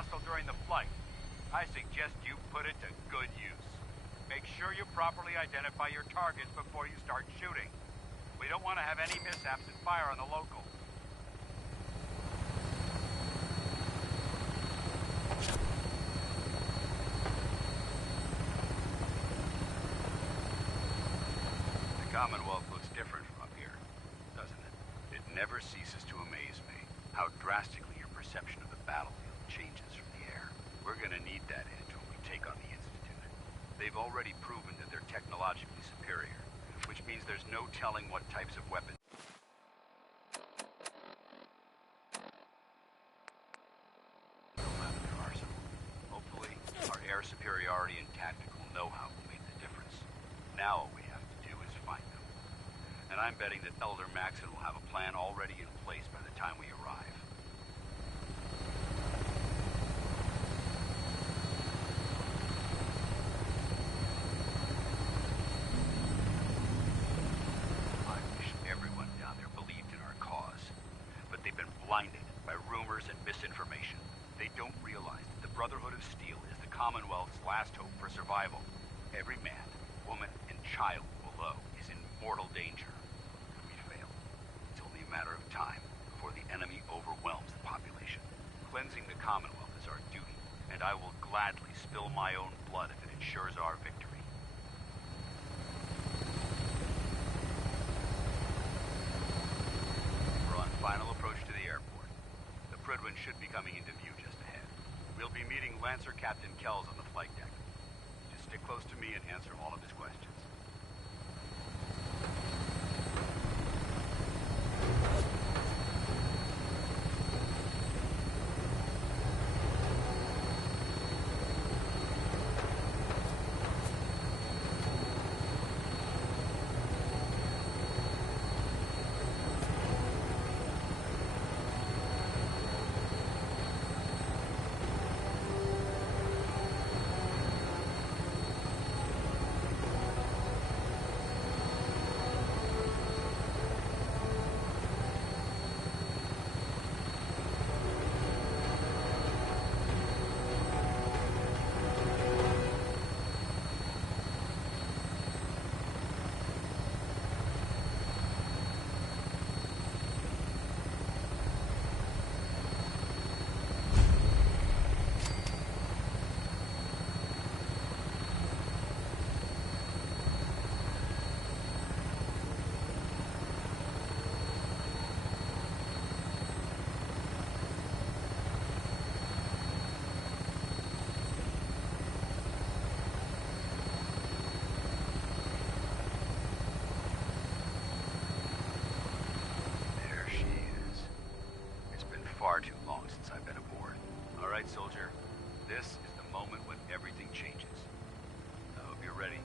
hostile during the flight. I suggest you put it to good use. Make sure you properly identify your targets before you start shooting. We don't want to have any mishaps and fire on the local. The Commonwealth looks different from up here, doesn't it? It never ceases to amaze me how drastically your perception of the battlefield changes from the air. We're gonna need that edge when we take on the Institute. They've already proven that they're technologically superior, which means there's no telling what types of weapons they'll have in their arsenal. Hopefully, our air superiority and tactical know-how will make the difference. Now all we have to do is find them. And I'm betting that Elder Maxson will have a plan already in place by the time we arrive. I wish everyone down there believed in our cause. But they've been blinded by rumors and misinformation. They don't realize that the Brotherhood of Steel is the Commonwealth's last hope for survival. Every man, woman, and child below is in mortal danger. If we fail, it's only a matter of time before the enemy overwhelms the population. Cleansing the Commonwealth is our duty, and I will gladly spill my own blood if it ensures our victory. We're on final approach to the airport. The Prydwen should be coming into view just ahead. We'll be meeting Lancer Captain Kells on the flight deck. Just stick close to me and answer all of his questions. Far too long since I've been aboard. All right, soldier. This is the moment when everything changes. I hope you're ready.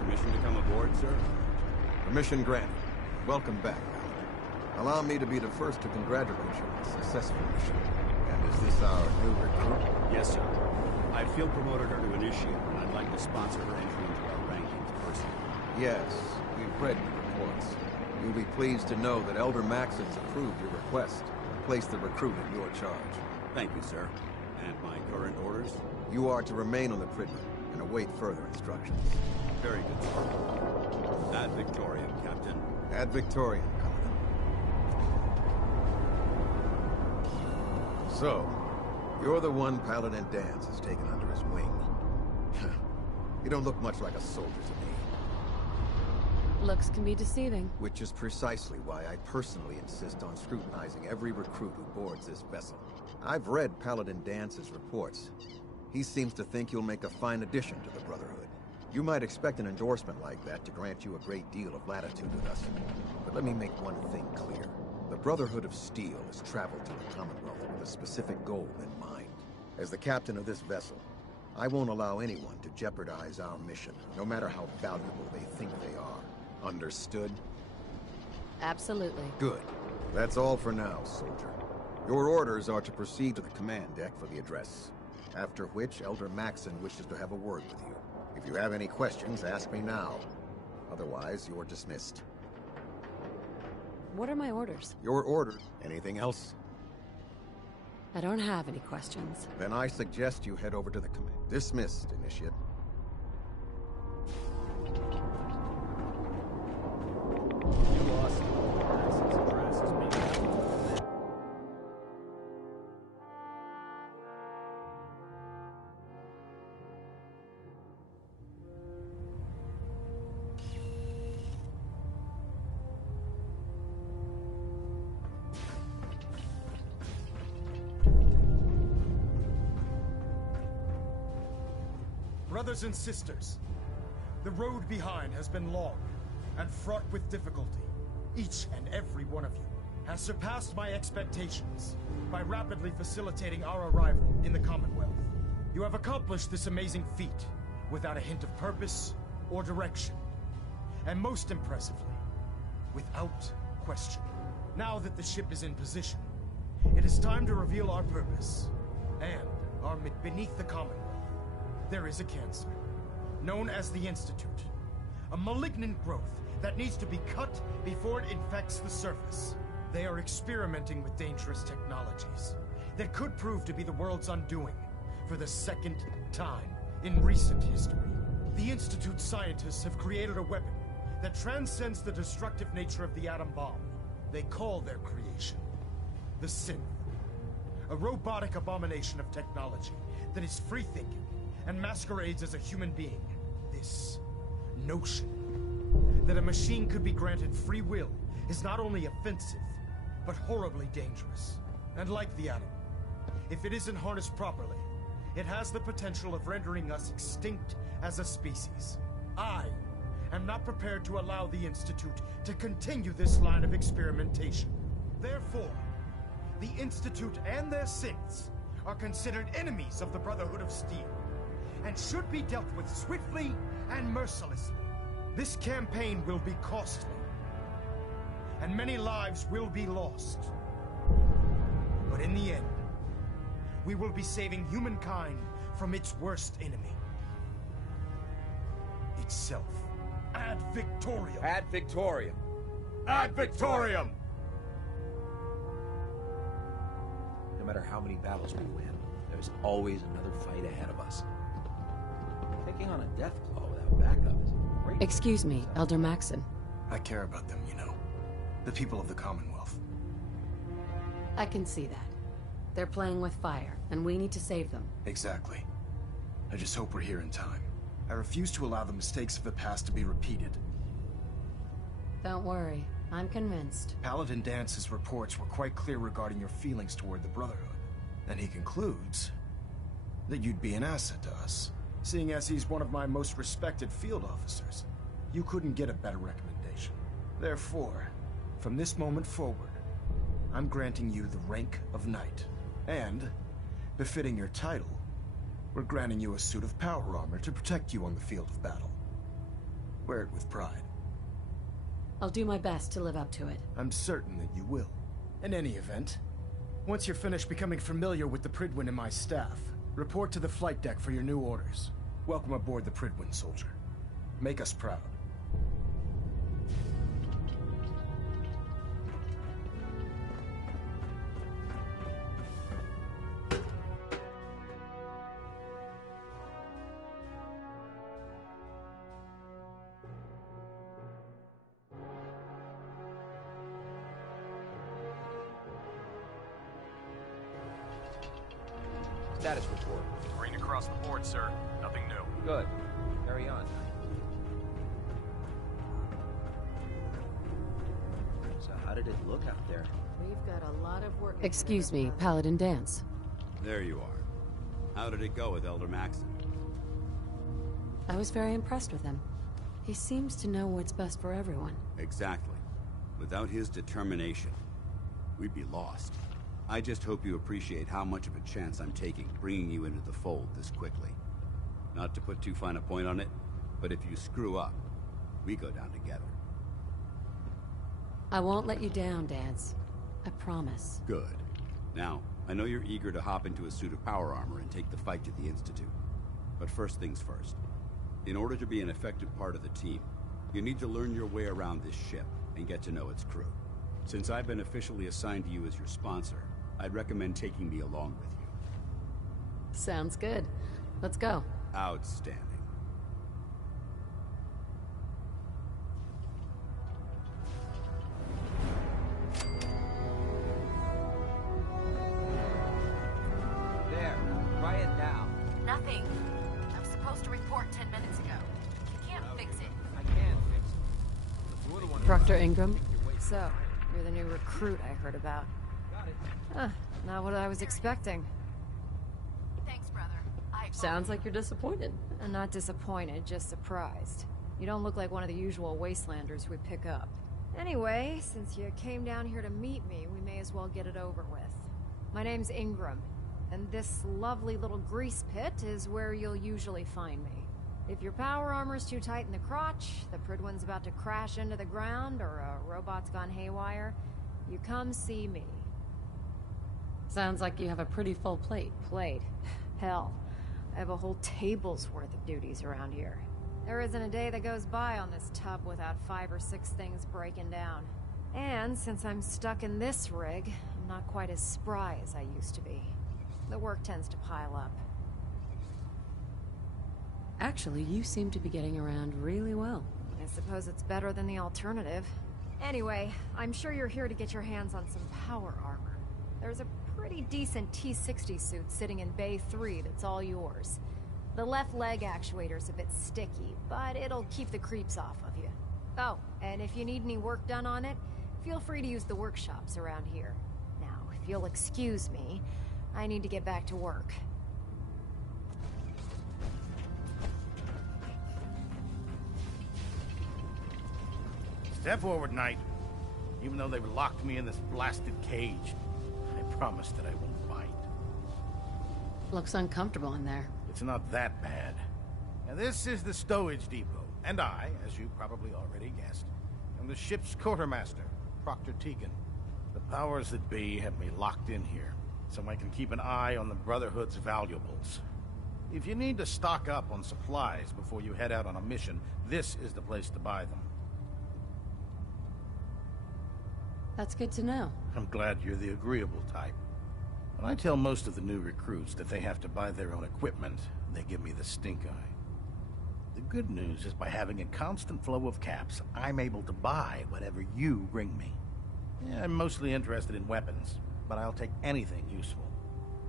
Permission to come aboard, sir? Permission granted. Welcome back, Paladin. Allow me to be the first to congratulate you on a successful mission. And is this our new recruit? Yes, sir. I field promoted her to initiate, and I'd like to sponsor her entry into our rankings personally. Yes, we've read your reports. You'll be pleased to know that Elder Maxson's approved your request and placed the recruit in your charge. Thank you, sir. And my current orders? You are to remain on the Prydwen and await further instructions. Very good, sir. Ad Victoriam, Captain. Ad Victoriam, Paladin. So, you're the one Paladin Danse has taken under his wing. You don't look much like a soldier to me. Looks can be deceiving. Which is precisely why I personally insist on scrutinizing every recruit who boards this vessel. I've read Paladin Dance's reports. He seems to think you'll make a fine addition to the Brotherhood. You might expect an endorsement like that to grant you a great deal of latitude with us. But let me make one thing clear. The Brotherhood of Steel has traveled to the Commonwealth with a specific goal in mind. As the captain of this vessel, I won't allow anyone to jeopardize our mission, no matter how valuable they think they are. Understood? Absolutely. Good. That's all for now, soldier. Your orders are to proceed to the command deck for the address, after which Elder Maxson wishes to have a word with you. If you have any questions, ask me now. Otherwise, you're dismissed. What are my orders? Your order. Anything else? I don't have any questions. Then I suggest you head over to the command. Dismissed, Initiate. You lost Maxson's address is being held. Brothers and sisters, the road behind has been long and fraught with difficulty. Each and every one of you has surpassed my expectations by rapidly facilitating our arrival in the Commonwealth. You have accomplished this amazing feat without a hint of purpose or direction, and most impressively, without question. Now that the ship is in position, it is time to reveal our purpose and our beneath the Commonwealth. There is a cancer, known as the Institute. A malignant growth that needs to be cut before it infects the surface. They are experimenting with dangerous technologies that could prove to be the world's undoing for the second time in recent history. The Institute scientists have created a weapon that transcends the destructive nature of the atom bomb. They call their creation the Synth, a robotic abomination of technology that is free-thinking and masquerades as a human being. This notion that a machine could be granted free will is not only offensive, but horribly dangerous. And like the atom, if it isn't harnessed properly, it has the potential of rendering us extinct as a species. I am not prepared to allow the Institute to continue this line of experimentation. Therefore, the Institute and their synths are considered enemies of the Brotherhood of Steel, and should be dealt with swiftly and mercilessly. This campaign will be costly, and many lives will be lost. But in the end, we will be saving humankind from its worst enemy. Itself. Ad Victoriam! Ad Victoriam! Ad Victoriam! No matter how many battles we win, there's always another fight ahead of us. Taking on a Deathclaw without backup is a great... Excuse me, Elder Maxson. I care about them, you know. The people of the Commonwealth. I can see that. They're playing with fire, and we need to save them. Exactly. I just hope we're here in time. I refuse to allow the mistakes of the past to be repeated. Don't worry, I'm convinced. Paladin Dance's reports were quite clear regarding your feelings toward the Brotherhood. And he concludes that you'd be an asset to us. Seeing as he's one of my most respected field officers, you couldn't get a better recommendation. Therefore, from this moment forward, I'm granting you the rank of Knight. And, befitting your title, we're granting you a suit of power armor to protect you on the field of battle. Wear it with pride. I'll do my best to live up to it. I'm certain that you will. In any event, once you're finished becoming familiar with the Prydwen and my staff, report to the flight deck for your new orders. Welcome aboard the Prydwen, soldier. Make us proud. Status report. Green across the board, sir. Nothing new. Good. Carry on. So how did it look out there? We've got a lot of work. Excuse me, Paladin Dance. There you are. How did it go with Elder Maxson? I was very impressed with him. He seems to know what's best for everyone. Exactly. Without his determination, we'd be lost. I just hope you appreciate how much of a chance I'm taking bringing you into the fold this quickly. Not to put too fine a point on it, but if you screw up, we go down together. I won't let you down, Dance. I promise. Good. Now, I know you're eager to hop into a suit of power armor and take the fight to the Institute. But first things first. In order to be an effective part of the team, you need to learn your way around this ship and get to know its crew. Since I've been officially assigned to you as your sponsor, I'd recommend taking me along with you. Sounds good. Let's go. Outstanding. There, try it now. Nothing. I was supposed to report 10 minutes ago. You can't fix it. I can fix it. Proctor Ingram? So, you're the new recruit I heard about. Got it. Huh, not what I was expecting. Thanks, brother. Sounds like you're disappointed. I'm not disappointed, just surprised. You don't look like one of the usual wastelanders we pick up. Anyway, since you came down here to meet me, we may as well get it over with. My name's Ingram, and this lovely little grease pit is where you'll usually find me. If your power armor's too tight in the crotch, the Prydwen's about to crash into the ground, or a robot's gone haywire, you come see me. Sounds like you have a pretty full plate. Plate? Hell, I have a whole table's worth of duties around here. There isn't a day that goes by on this tub without 5 or 6 things breaking down. And since I'm stuck in this rig, I'm not quite as spry as I used to be. The work tends to pile up. Actually, you seem to be getting around really well. I suppose it's better than the alternative. Anyway, I'm sure you're here to get your hands on some power armor. There's a pretty decent T-60 suit sitting in Bay 3 that's all yours. The left leg actuator's a bit sticky, but it'll keep the creeps off of you. Oh, and if you need any work done on it, feel free to use the workshops around here. Now, if you'll excuse me, I need to get back to work. Step forward, Knight. Even though they've locked me in this blasted cage, I promise that I won't bite. Looks uncomfortable in there. It's not that bad. Now, this is the stowage depot, and I, as you probably already guessed, am the ship's quartermaster, Proctor Tegan. The powers that be have me locked in here, so I can keep an eye on the Brotherhood's valuables. If you need to stock up on supplies before you head out on a mission, this is the place to buy them. That's good to know. I'm glad you're the agreeable type. When I tell most of the new recruits that they have to buy their own equipment, they give me the stink eye. The good news is by having a constant flow of caps, I'm able to buy whatever you bring me. Yeah, I'm mostly interested in weapons, but I'll take anything useful.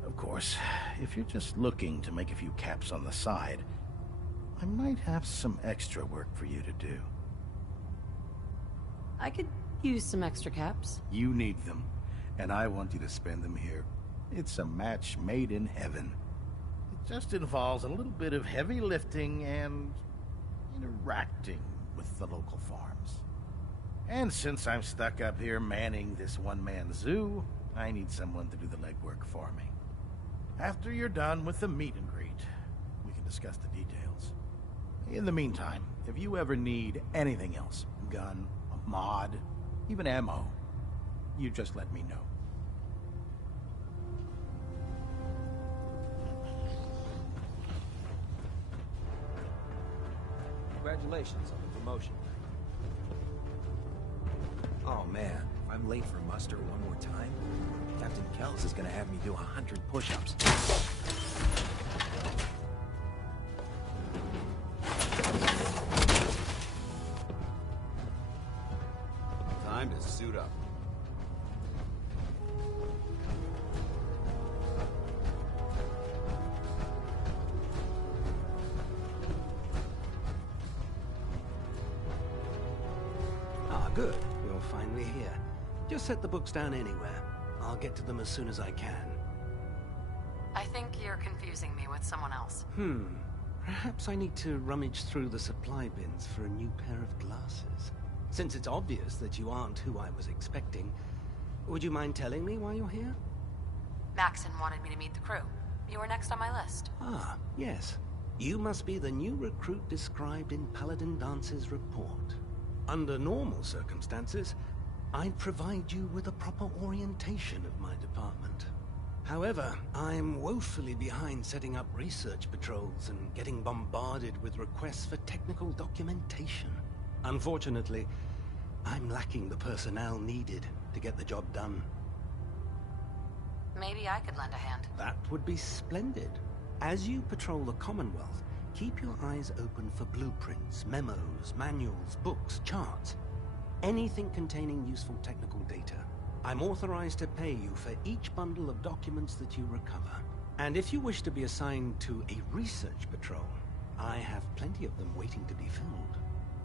Of course, if you're just looking to make a few caps on the side, I might have some extra work for you to do. I could use some extra caps. You need them, and I want you to spend them here. It's a match made in heaven. It just involves a little bit of heavy lifting and interacting with the local farms. And since I'm stuck up here manning this one-man zoo, I need someone to do the legwork for me. After you're done with the meet and greet, we can discuss the details. In the meantime, if you ever need anything else, gun, a mod, even ammo, you just let me know. Congratulations on the promotion. Oh man, if I'm late for muster one more time, Captain Kells is gonna have me do 100 push-ups. Time to suit up. Good. You're finally here. Just set the books down anywhere. I'll get to them as soon as I can. I think you're confusing me with someone else. Perhaps I need to rummage through the supply bins for a new pair of glasses. Since it's obvious that you aren't who I was expecting, would you mind telling me why you're here? Maxson wanted me to meet the crew. You were next on my list. Ah, yes. You must be the new recruit described in Paladin Dance's report. Under normal circumstances, I'd provide you with a proper orientation of my department. However, I'm woefully behind setting up research patrols and getting bombarded with requests for technical documentation. Unfortunately, I'm lacking the personnel needed to get the job done. Maybe I could lend a hand. That would be splendid. As you patrol the Commonwealth, keep your eyes open for blueprints, memos, manuals, books, charts. Anything containing useful technical data. I'm authorized to pay you for each bundle of documents that you recover. And if you wish to be assigned to a research patrol, I have plenty of them waiting to be filled.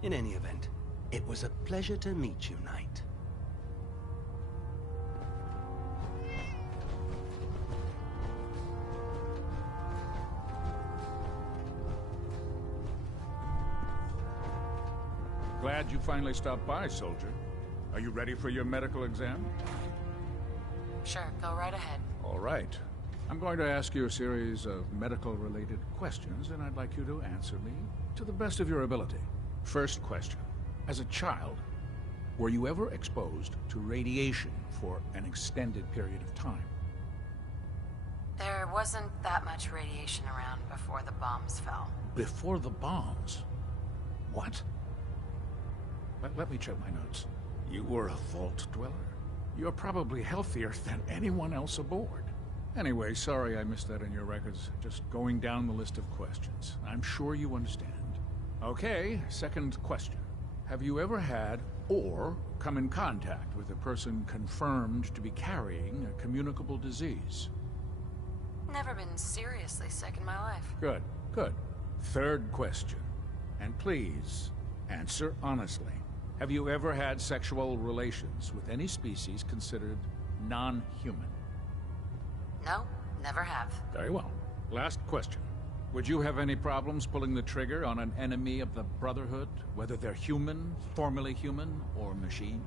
In any event, it was a pleasure to meet you, Knight. Glad you finally stopped by, soldier. Are you ready for your medical exam? Sure, go right ahead. All right. I'm going to ask you a series of medical-related questions, and I'd like you to answer me to the best of your ability. First question. As a child, were you ever exposed to radiation for an extended period of time? There wasn't that much radiation around before the bombs fell. Before the bombs? What? Let me check my notes. You were a vault dweller. You're probably healthier than anyone else aboard. Anyway, sorry I missed that in your records. Just going down the list of questions. I'm sure you understand. Okay, second question. Have you ever had or come in contact with a person confirmed to be carrying a communicable disease? Never been seriously sick in my life. Good, good. Third question. And please, answer honestly. Have you ever had sexual relations with any species considered non-human? No, never have. Very well. Last question. Would you have any problems pulling the trigger on an enemy of the Brotherhood, whether they're human, formerly human, or machine?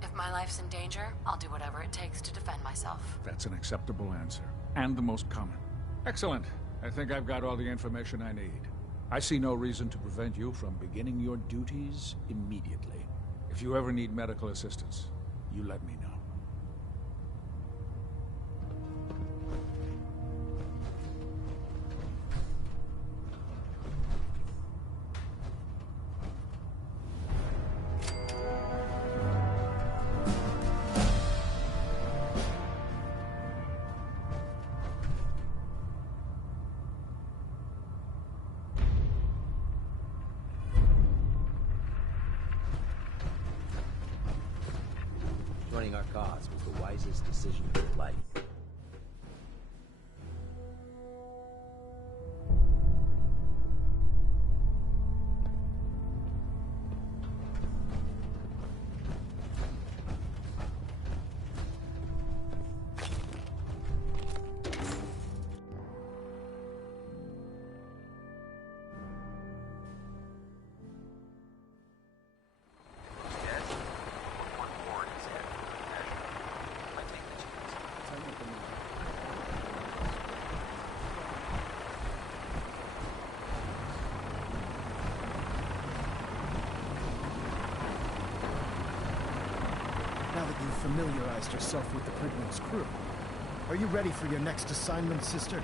If my life's in danger, I'll do whatever it takes to defend myself. That's an acceptable answer, and the most common. Excellent. I think I've got all the information I need. I see no reason to prevent you from beginning your duties immediately. If you ever need medical assistance, you let me know. Joining our cause was the wisest decision of your life. Now that you've familiarized yourself with the Prydwen's crew, are you ready for your next assignment, sister?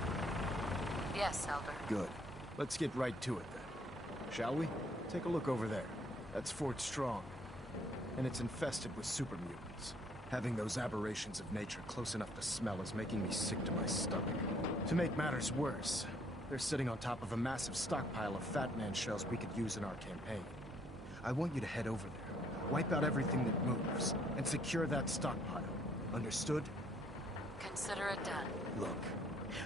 Yes, Elder. Good. Let's get right to it then. Shall we? Take a look over there. That's Fort Strong. And it's infested with super mutants. Having those aberrations of nature close enough to smell is making me sick to my stomach. To make matters worse, they're sitting on top of a massive stockpile of Fat Man shells we could use in our campaign. I want you to head over there, wipe out everything that moves, and secure that stockpile. Understood? Consider it done. Look,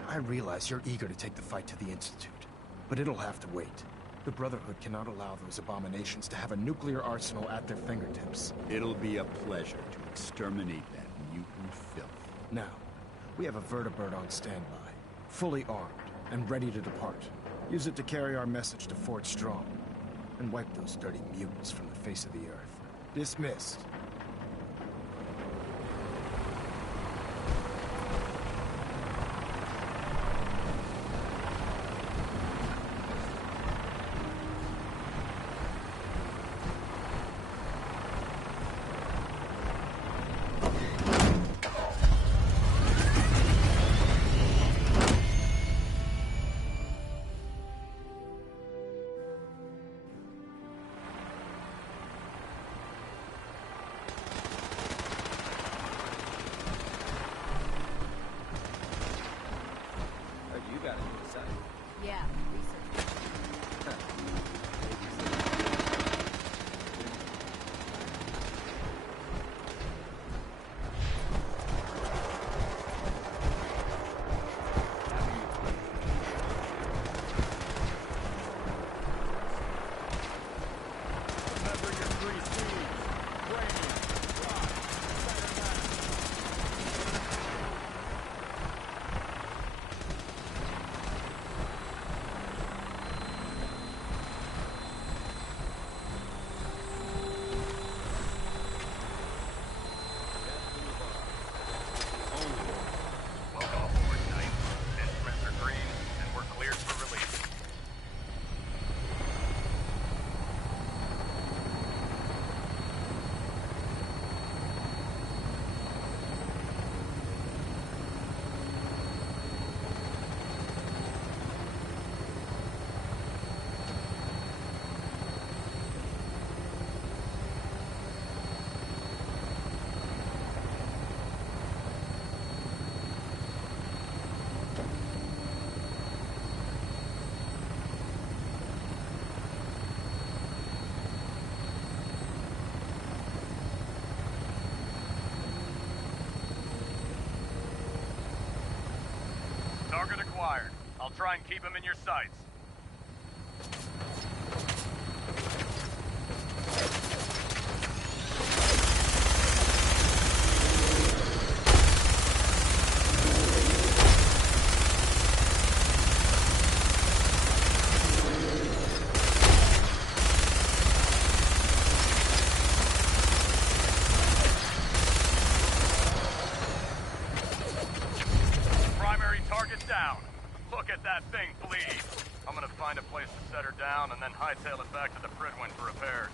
I realize you're eager to take the fight to the Institute, but it'll have to wait. The Brotherhood cannot allow those abominations to have a nuclear arsenal at their fingertips. It'll be a pleasure to exterminate that mutant filth. Now, We have a vertibird on standby, fully armed and ready to depart. Use it to carry our message to Fort Strong and wipe those dirty mutants from the face of the earth. Dismissed. Yeah, research. Remember your 3 C's. Brain, rock, Welcome aboard, Knight. Instruments are green, and we're cleared for release. Target acquired. I'll try and keep him in your sights. Primary target down. Look at that thing bleed. I'm gonna find a place to set her down and then hightail it back to the Prydwen for repairs.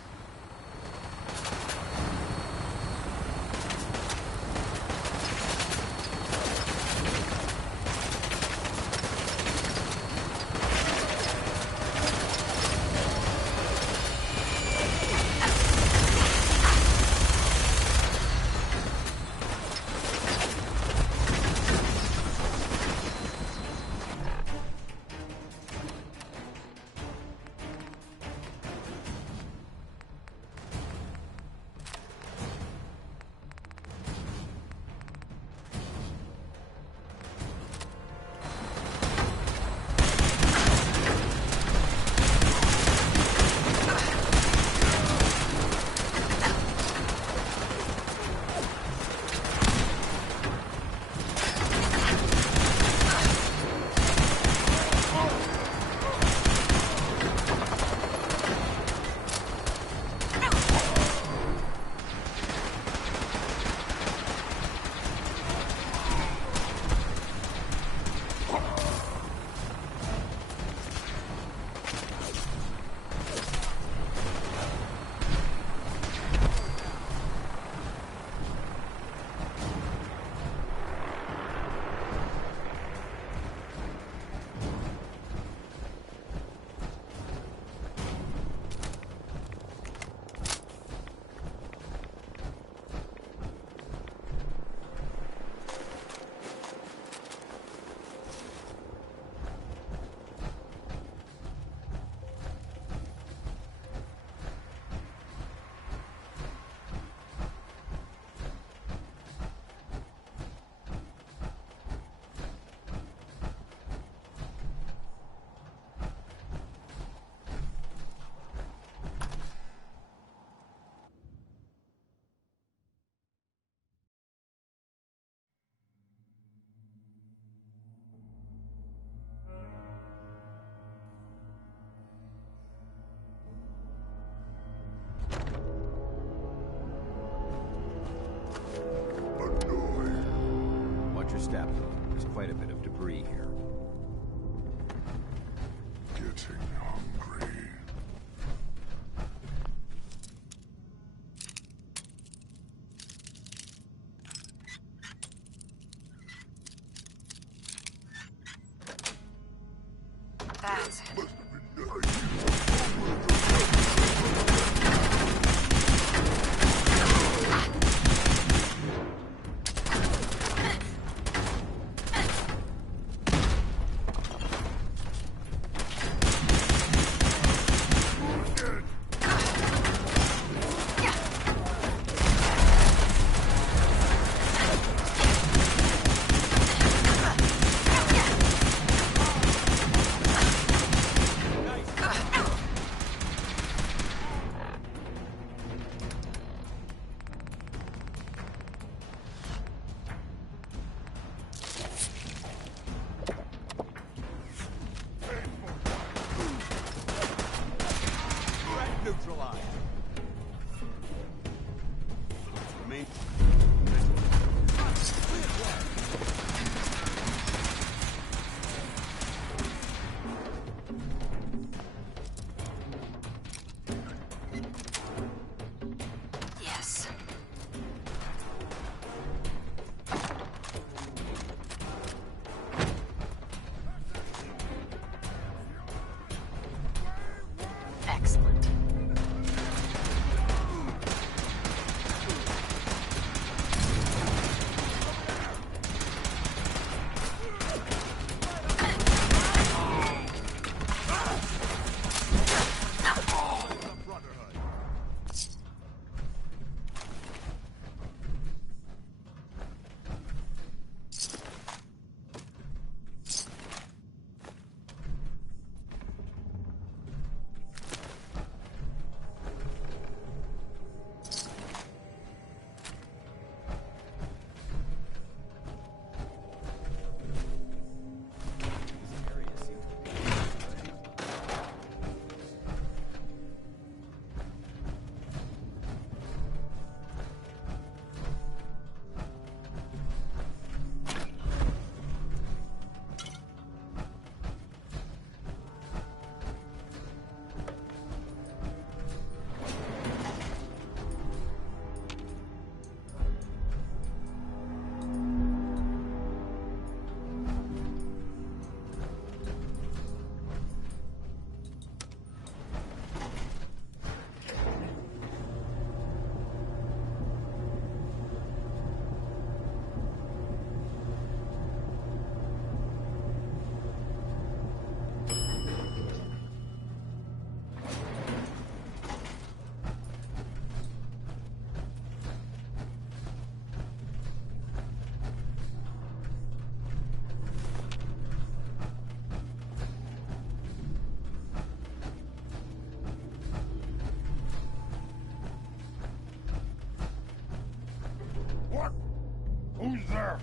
spree here. Getting hungry. That's it. Yes. Excellent. What? Who's there?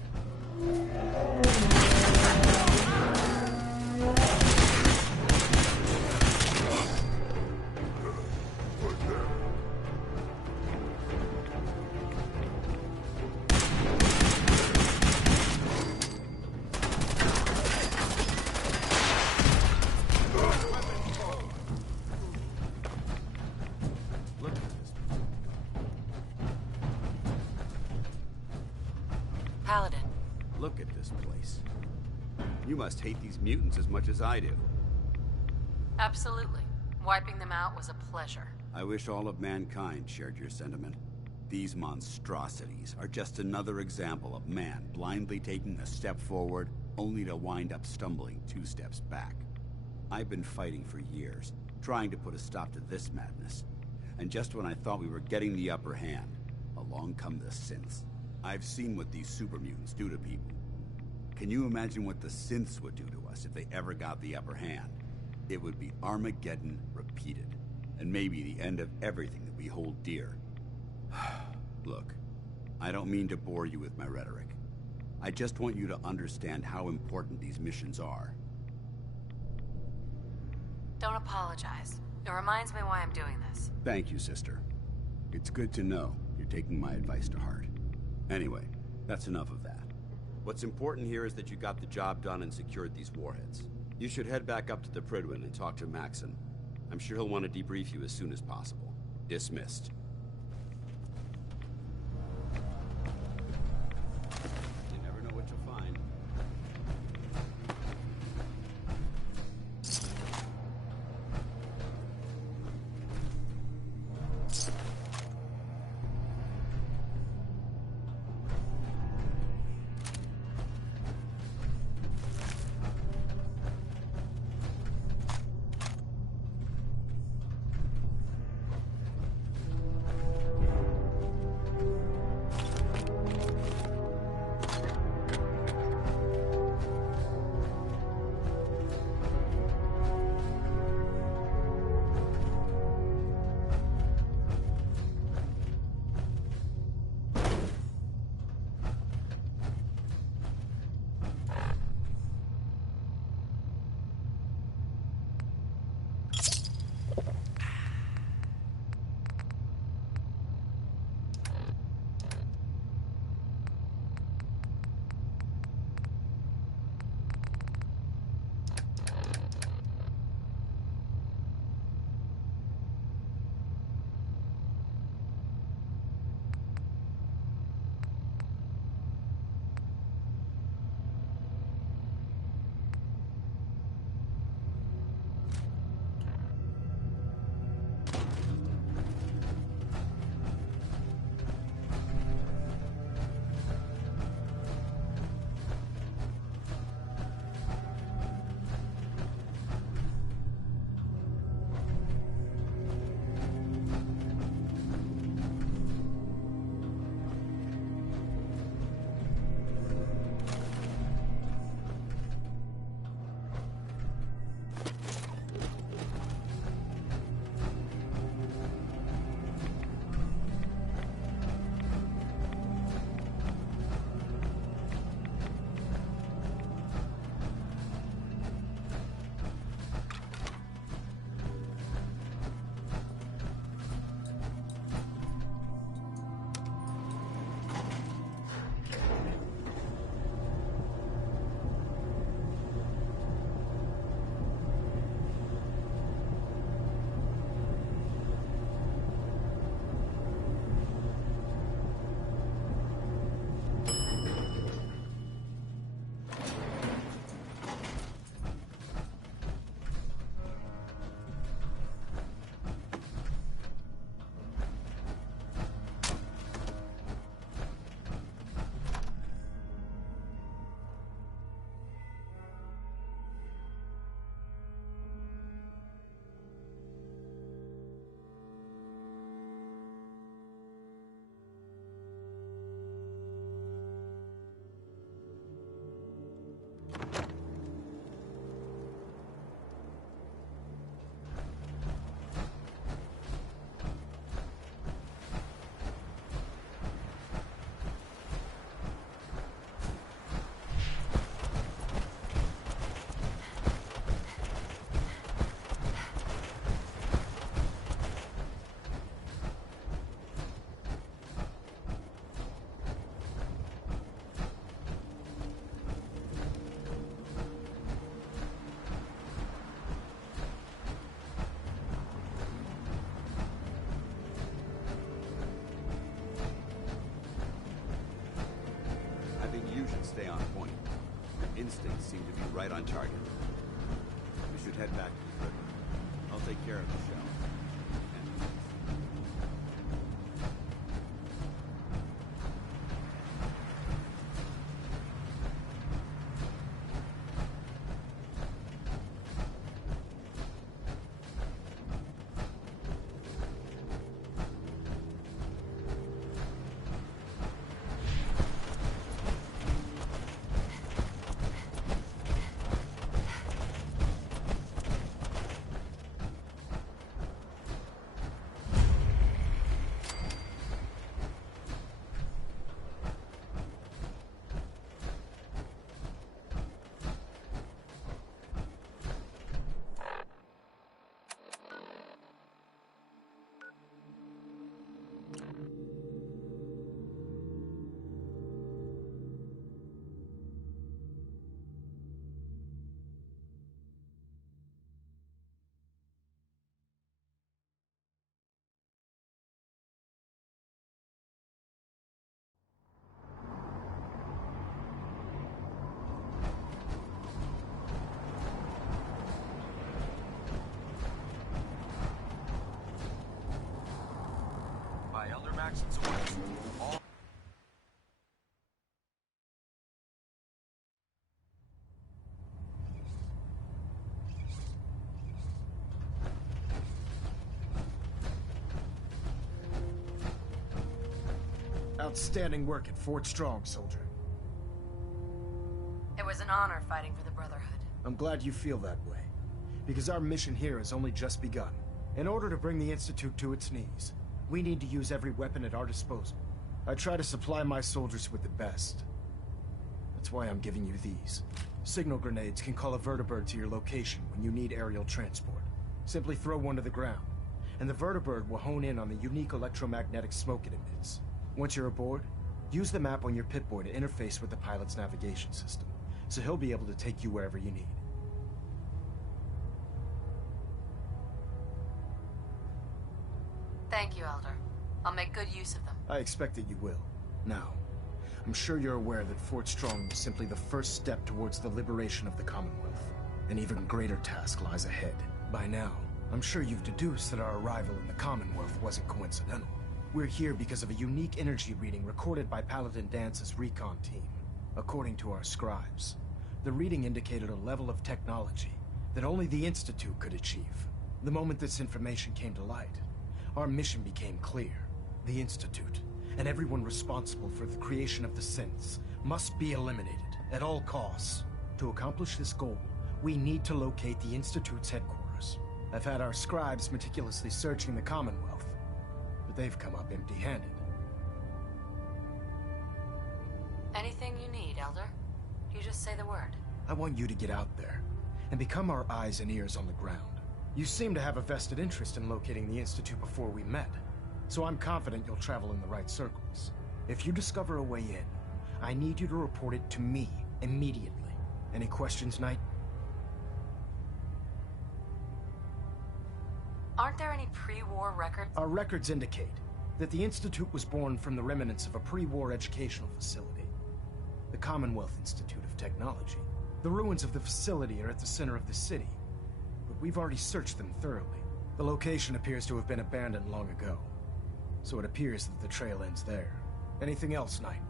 Paladin. Look at this place. You must hate these mutants as much as I do. Absolutely. Wiping them out was a pleasure. I wish all of mankind shared your sentiment. These monstrosities are just another example of man blindly taking a step forward, only to wind up stumbling 2 steps back. I've been fighting for years, trying to put a stop to this madness. And just when I thought we were getting the upper hand, along come the synths. I've seen what these super mutants do to people. Can you imagine what the synths would do to us if they ever got the upper hand? It would be Armageddon repeated, and maybe the end of everything that we hold dear. Look, I don't mean to bore you with my rhetoric. I just want you to understand how important these missions are. Don't apologize. It reminds me why I'm doing this. Thank you, sister. It's good to know you're taking my advice to heart. Anyway, that's enough of that. What's important here is that you got the job done and secured these warheads. You should head back up to the Prydwen and talk to Maxson. I'm sure he'll want to debrief you as soon as possible. Dismissed. You never know what you'll find. Stay on point. Your instincts seem to be right on target. We should head back to the Prydwen. I'll take care of the shell. Maxson's orders. All outstanding work at Fort Strong, soldier. It was an honor fighting for the Brotherhood. I'm glad you feel that way, because our mission here has only just begun. In order to bring the Institute to its knees, we need to use every weapon at our disposal. I try to supply my soldiers with the best. That's why I'm giving you these. Signal grenades can call a vertibird to your location when you need aerial transport. Simply throw one to the ground, and the vertibird will hone in on the unique electromagnetic smoke it emits. Once you're aboard, use the map on your Pip-Boy to interface with the pilot's navigation system, so he'll be able to take you wherever you need. Thank you, Elder. I'll make good use of them. I expect that you will. Now, I'm sure you're aware that Fort Strong was simply the first step towards the liberation of the Commonwealth. An even greater task lies ahead. By now, I'm sure you've deduced that our arrival in the Commonwealth wasn't coincidental. We're here because of a unique energy reading recorded by Paladin Dance's recon team. According to our scribes, the reading indicated a level of technology that only the Institute could achieve. The moment this information came to light, our mission became clear. The Institute, and everyone responsible for the creation of the synths, must be eliminated at all costs. To accomplish this goal, we need to locate the Institute's headquarters. I've had our scribes meticulously searching the Commonwealth, but they've come up empty-handed. Anything you need, Elder? You just say the word. I want you to get out there and become our eyes and ears on the ground. You seem to have a vested interest in locating the Institute before we met, so I'm confident you'll travel in the right circles. If you discover a way in, I need you to report it to me immediately. Any questions, Knight? Aren't there any pre-war records? Our records indicate that the Institute was born from the remnants of a pre-war educational facility, the Commonwealth Institute of Technology. The ruins of the facility are at the center of the city, but we've already searched them thoroughly. The location appears to have been abandoned long ago, so it appears that the trail ends there. Anything else, Knight?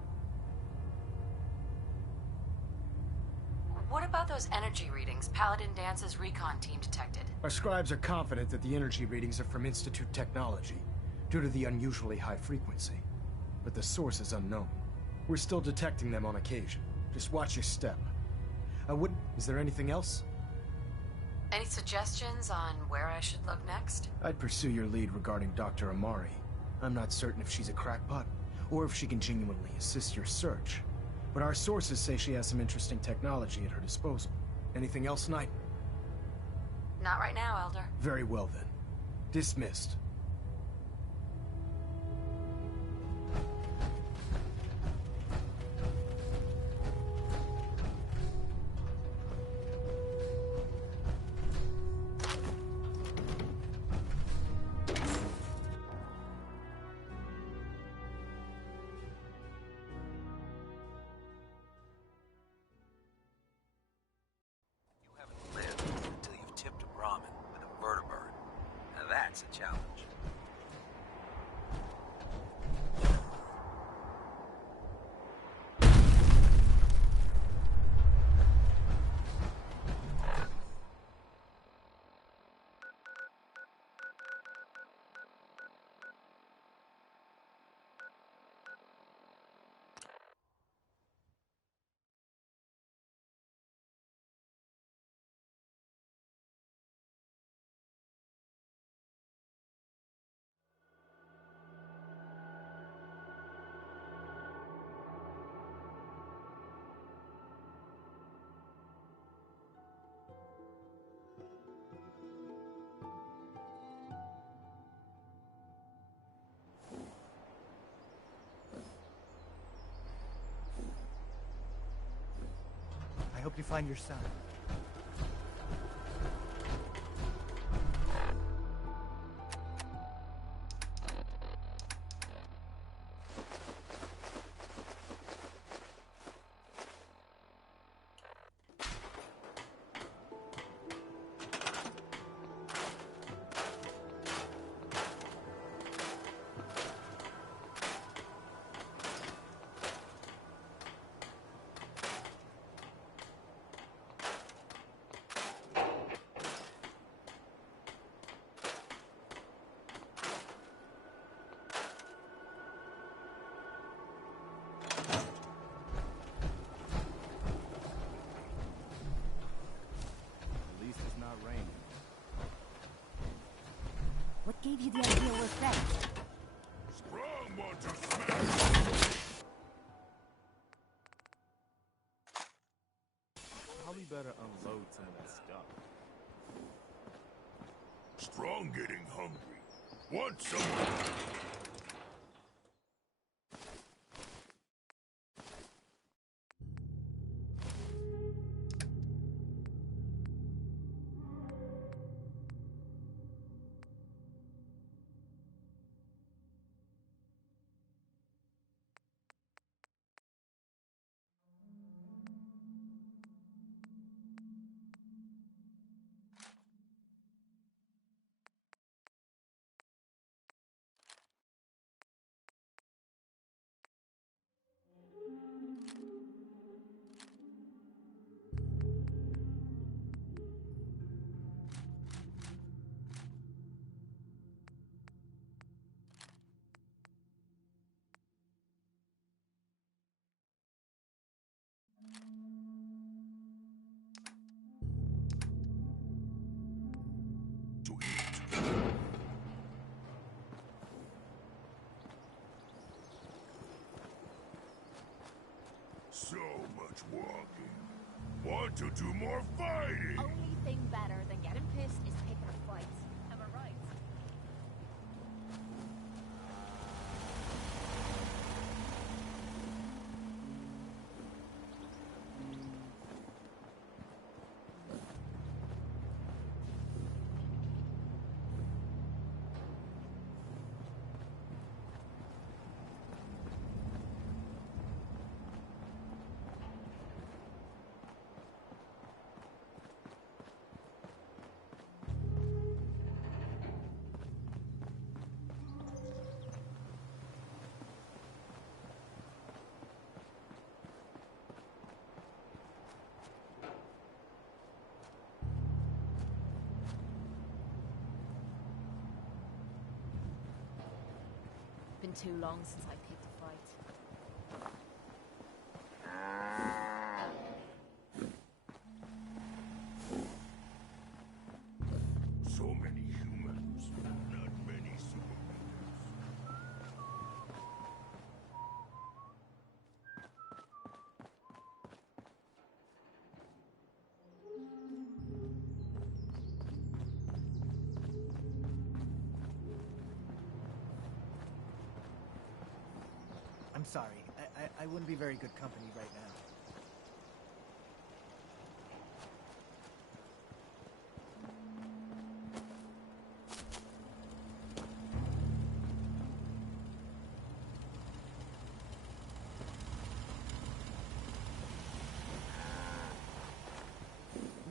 What about those energy readings Paladin Dance's recon team detected? Our scribes are confident that the energy readings are from Institute technology, due to the unusually high frequency. But the source is unknown. We're still detecting them on occasion. Just watch your step. Is there anything else? Any suggestions on where I should look next? I'd pursue your lead regarding Dr. Amari. I'm not certain if she's a crackpot, or if she can genuinely assist your search. But our sources say she has some interesting technology at her disposal. Anything else, Knight? Not right now, Elder. Very well then. Dismissed. That's a challenge. I hope you find your son. What gave you the idea we're friends? Strong want to smash! Probably better unload some of that stuff. Strong getting hungry. Want some? So much walking. Want to do more fighting? Only thing better than getting pissed is picking a fight. Am I right? Been too long since I picked a fight. So many humans, not many superhunters. I'm sorry. I wouldn't be very good company right now.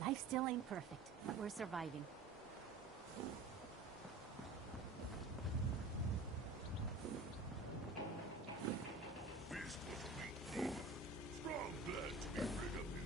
Life still ain't perfect, but we're surviving. Fist was a weak neighbor. Strong glad to be rid of him.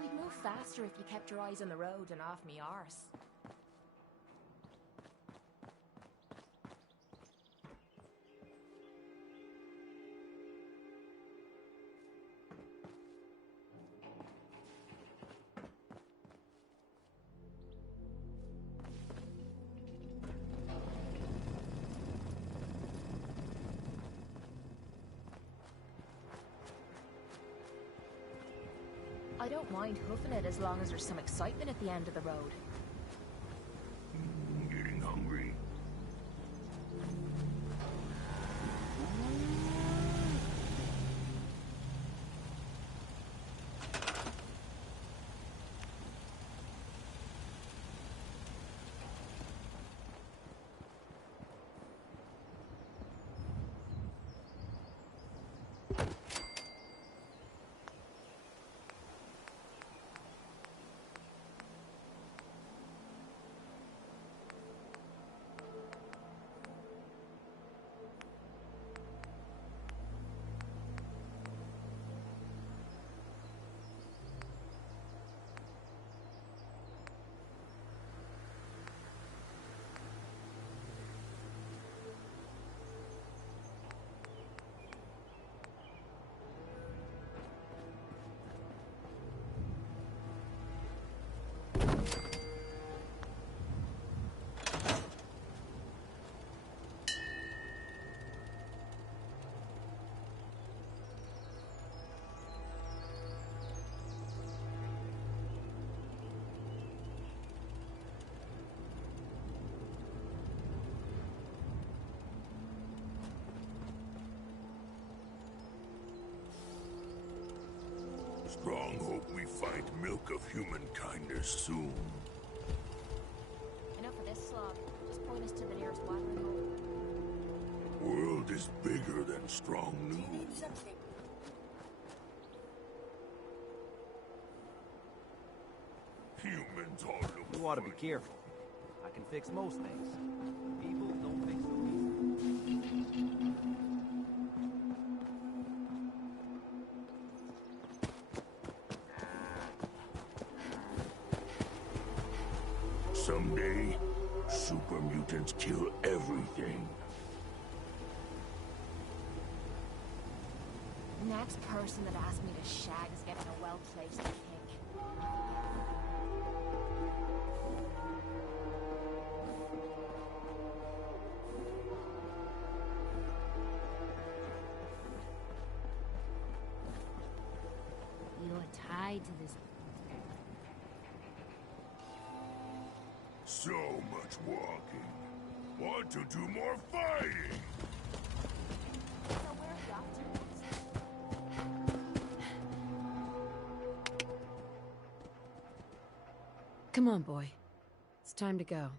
We'd move faster if you kept your eyes on the road and off me arse. I don't mind hoofing it as long as there's some excitement at the end of the road. Getting hungry. Strong hope we find milk of human kindness soon. Enough of this slog. Just point us to the nearest watering hole. World is bigger than Strong knew. Humans all look. You ought to be careful. I can fix most things. People don't fix so easy. Someday, super mutants kill everything. Next person that asks me to shag is getting a well-placed kick. You're tied to this. So much walking. Want to do more fighting? So where are we off to? Come on, boy. It's time to go.